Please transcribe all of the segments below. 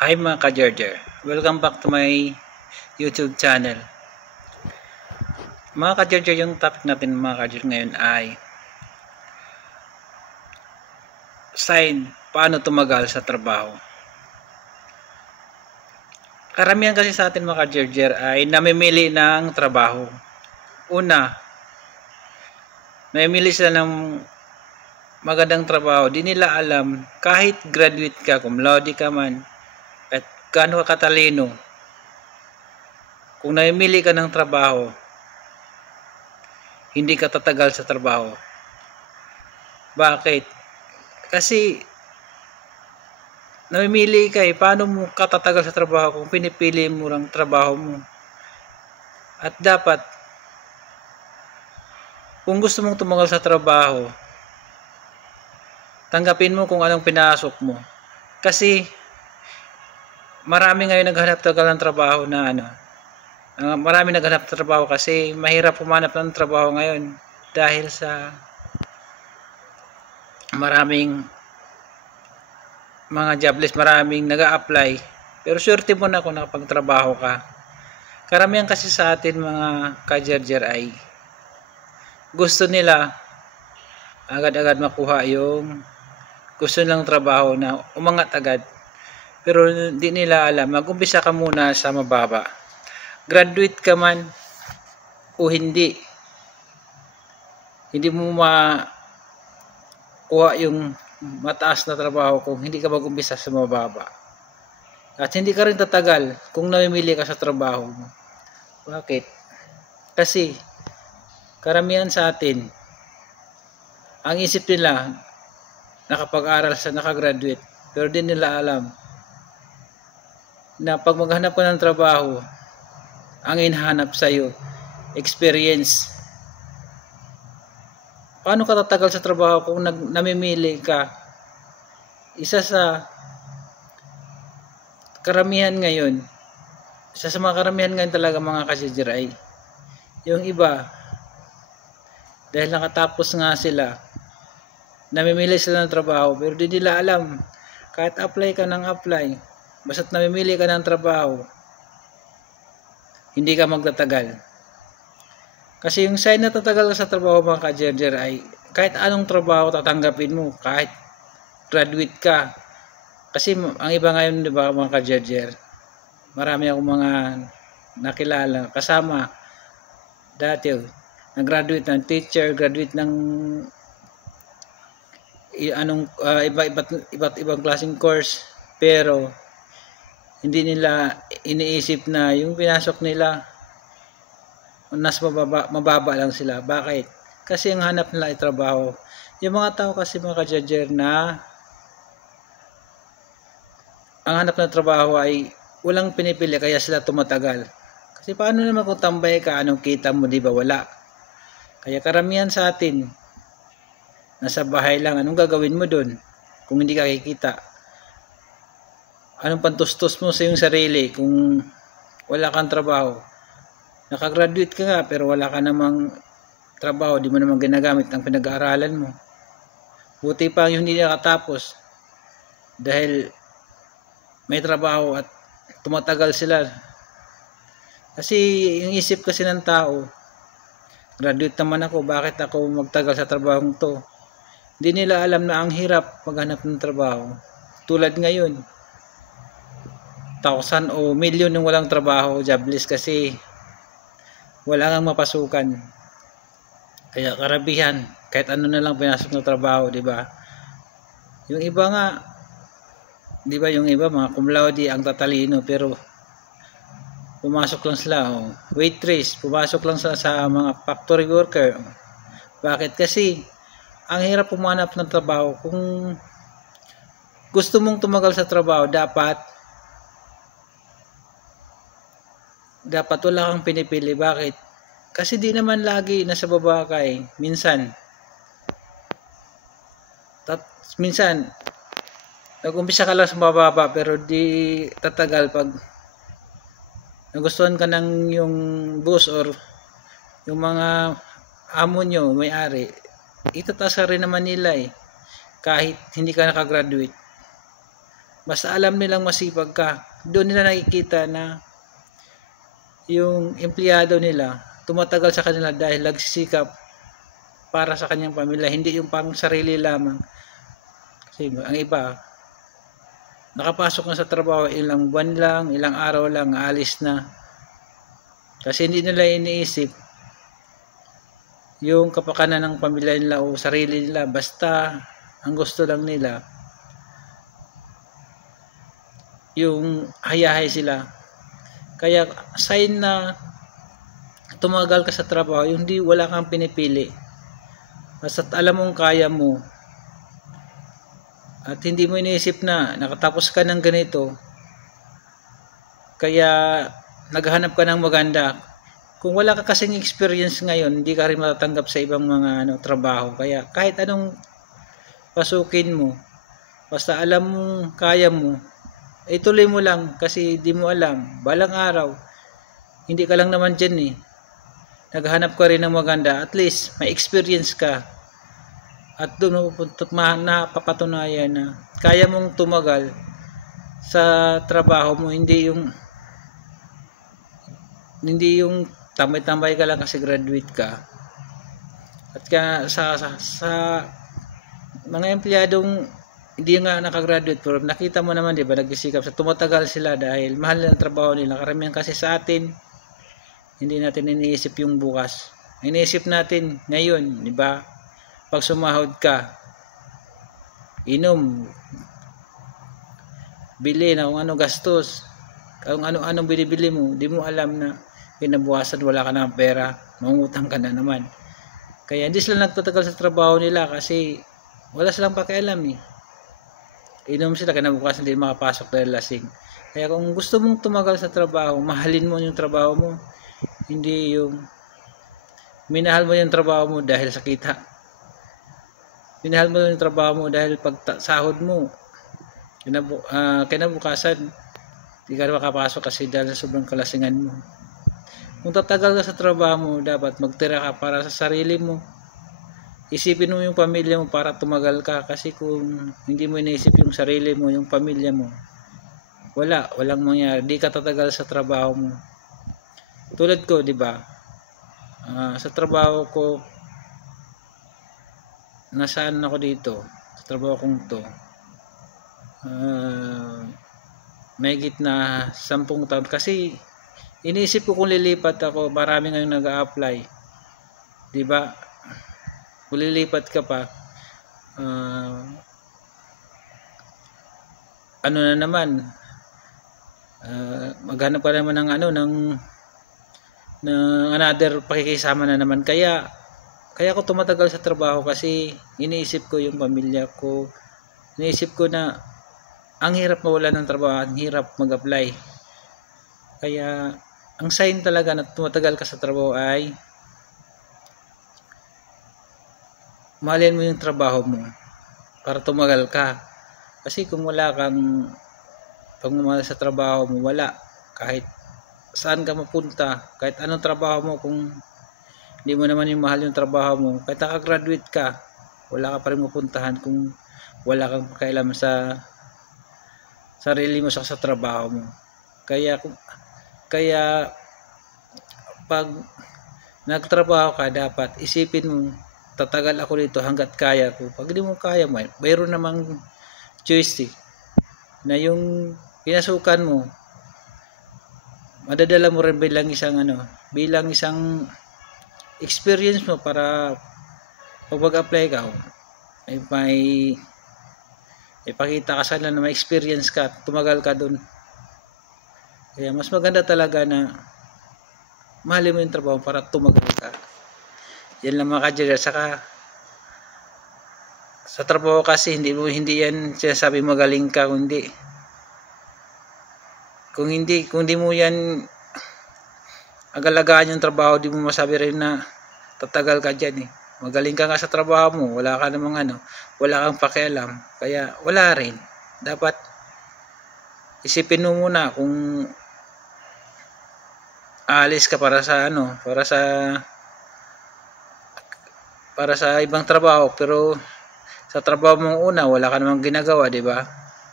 Hi mga ka-Georger, welcome back to my YouTube channel. Mga ka-Georger, yung topic natin mga ka-Georger ngayon ay paano tumagal sa trabaho. Karamihan kasi sa atin mga ka-Georger ay namimili ng trabaho. Una, namimili sila ng magandang trabaho, di nila alam kahit graduate ka, cum laude ka man, at gaano ka katalino, kung namimili ka ng trabaho, hindi ka tatagal sa trabaho. Bakit? Kasi namimili ka paano mo katatagal sa trabaho kung pinipili mo lang trabaho mo? At dapat, kung gusto mong tumagal sa trabaho, tanggapin mo kung anong pinasok mo. Kasi marami ngayon naghanap-tagal ng trabaho na marami naghanap ng trabaho kasi mahirap humanap ng trabaho ngayon dahil sa maraming mga jobless, maraming nag-a-apply, pero swerte mo na kung nakapagtrabaho ka. Karamihan kasi sa atin mga ka-Georger ay gusto nila agad-agad makuha yung gusto nilang trabaho na umangat agad, pero hindi nila alam, mag-umpisa ka muna sa mababa. Graduate ka man o hindi mo makuha yung mataas na trabaho kung hindi ka mag-umpisa sa mababa. At hindi ka rin tatagal kung namimili ka sa trabaho mo. Bakit? Kasi karamihan sa atin, ang isip nila nakapag-aral sa nakagraduate, pero di nila alam na pag maghanap ka ng trabaho, ang hinahanap sa'yo, experience. Paano ka tatagal sa trabaho kung namimili ka? Isa sa karamihan ngayon, talaga mga ka-Georger ay yung iba, dahil nakatapos nga sila, namimili sila ng trabaho, pero di nila alam, kahit apply ka ng apply, basta't namimili ka ng trabaho, hindi ka magtatagal. Kasi yung sign na tatagal ka sa trabaho mga ka-Georger ay kahit anong trabaho tatanggapin mo, kahit graduate ka. Kasi ang iba ngayon, di ba mga ka-Georger, marami akong mga nakilala, kasama dati, nag-graduate ng teacher, graduate ng iba't ibang klaseng course, pero hindi nila iniisip na yung pinasok nila mas mababa lang sila. Bakit? Kasi ang hanap nila ay trabaho. Yung mga tao kasi mga ka-Georger na ang hanap ng trabaho ay walang pinipili, kaya sila tumatagal. Kasi paano naman kung tambay ka, anong kita mo, di ba? Wala. Kaya karamihan sa atin, nasa bahay lang, anong gagawin mo dun kung hindi ka kikita? Anong pantustos mo sa iyong sarili kung wala kang trabaho? Nakagraduate ka nga pero wala ka namang trabaho, di mo naman ginagamit ang pinag-aaralan mo. Buti pa yung hindi nakatapos dahil may trabaho at tumatagal sila. Kasi yung isip kasi ng tao, graduate naman ako, bakit ako magtagal sa trabahong to? Hindi nila alam na ang hirap maghanap ng trabaho. Tulad ngayon, 1,000 o milyon yung walang trabaho, jobless, kasi wala nang mapasukan. Kaya karabihan, kahit ano na lang pinasok na trabaho, di ba? Yung iba nga, di ba, yung iba mga cum laude, ang tatalino, pero pumasok lang sila, waitress, pumasok lang sa mga factory worker. Bakit? Kasi ang hirap pumanap ng trabaho. Kung gusto mong tumagal sa trabaho, dapat wala kang pinipili. Bakit? Kasi di naman lagi nasa baba ka eh. Minsan nag-umpisa ka lang sa mababa, pero di tatagal pag nagustuhan ka ng yung boss or yung mga amo nyo, may-ari, itataas ka rin naman nila eh, kahit hindi ka nakagraduate. Basta alam nilang masipag ka. Doon nila nakikita na yung empleyado nila tumatagal sa kanila dahil nagsisikap para sa kanyang pamilya, hindi yung pang sarili lamang. Kasi ang iba, nakapasok na sa trabaho, ilang buwan lang, ilang araw lang, alis na. Kasi hindi nila iniisip yung kapakanan ng pamilya nila o sarili nila. Basta ang gusto lang nila yung hayahay sila. Kaya sign na tumagal ka sa trabaho, yung di wala kang pinipili. Basta alam mong kaya mo at hindi mo iniisip na nakatapos ka ng ganito, kaya naghahanap ka ng maganda. Kung wala ka kasing experience ngayon, hindi ka rin matatanggap sa ibang mga trabaho. Kaya kahit anong pasukin mo, basta alam mong kaya mo, ituloy mo lang kasi di mo alam, balang araw hindi ka lang naman dyan naghahanap ka rin ng maganda, at least may experience ka at doon napapatunayan na kaya mong tumagal sa trabaho mo, hindi yung tambay-tambay ka lang kasi graduate ka. At kaya sa mga empleyadong hindi nga nakagraduate pero nakita mo naman, di ba, nagsisikap sa tumatagal sila dahil mahal ng trabaho nila. Karamihan kasi sa atin hindi natin iniisip yung bukas. Iniisip natin ngayon, di ba? Pag sumahod ka, inom, bili na kung ano gastos, kung ano-anong binibili mo, di mo alam na kinabukasan wala ka ng pera, mangutang ka na naman. Kaya hindi sila nagtatagal sa trabaho nila kasi wala silang pakialam Inom sila, kinabukasan hindi makapasok dahil lasing. Kaya kung gusto mong tumagal sa trabaho, mahalin mo yung trabaho mo. Hindi yung minahal mo yung trabaho mo dahil sa kita. Minahal mo yung trabaho mo dahil pag sahod mo, kinabukasan hindi ka makapasok kasi dahil sobrang kalasingan mo. Kung tatagal ka sa trabaho mo, dapat magtira ka para sa sarili mo. Isipin mo yung pamilya mo para tumagal ka, kasi kung hindi mo iniisip yung sarili mo, yung pamilya mo, walang mangyari. Di ka tatagal sa trabaho mo. Tulad ko, di ba? Sa trabaho ko, nasaan ako dito? Sa trabaho kong to, may gitna 10 taon. Kasi iniisip ko kung lilipat ako, marami ngayong nag-a-apply. Di ba? Kung lilipat ka pa, ano na naman, maghanap ka naman ng another pakikisama na naman. Kaya ako tumatagal sa trabaho kasi iniisip ko yung pamilya ko. Iniisip ko na ang hirap mawala ng trabaho, ang hirap mag-apply. Kaya ang sign talaga na tumatagal ka sa trabaho ay mahalin mo yung trabaho mo para tumagal ka. Kasi kung wala kang pagmamahal sa trabaho mo, wala. Kahit saan ka mapunta, kahit anong trabaho mo, kung hindi mo naman yung mahal yung trabaho mo, kahit nakagraduate ka, wala ka pa rin mapuntahan kung wala kang pakialam sa sarili mo sa trabaho mo. Kaya pag nagtrabaho ka, dapat isipin mo, tatagal ako dito hanggat kaya ko. Pag hindi mo kaya, mayroon namang choice na yung pinasukan mo, madadala mo rin bilang isang experience mo para pag mag-apply ka, may ipakita ka sana na may experience ka, tumagal ka dun. Kaya mas maganda talaga na mahalin mo yung trabaho para tumagal ka. Yan lang mga kadyar. Saka sa trabaho kasi hindi yan sinasabi magaling ka, kung hindi mo yan agalagaan yung trabaho, di mo masabi rin na tatagal ka dyan Magaling ka nga sa trabaho mo, wala ka namang wala kang pakialam, kaya wala rin. Dapat isipin mo muna kung aalis ka para sa ibang trabaho, pero sa trabaho mong una wala ka namang ginagawa, di ba?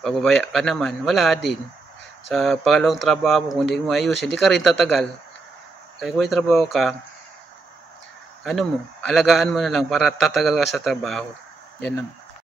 pababaya ka naman, wala din. Sa pangalawang trabaho mo, kung hindi mo ayusin, hindi ka rin tatagal. Kaya kung may trabaho ka, alagaan mo na lang para tatagal ka sa trabaho. Yan lang.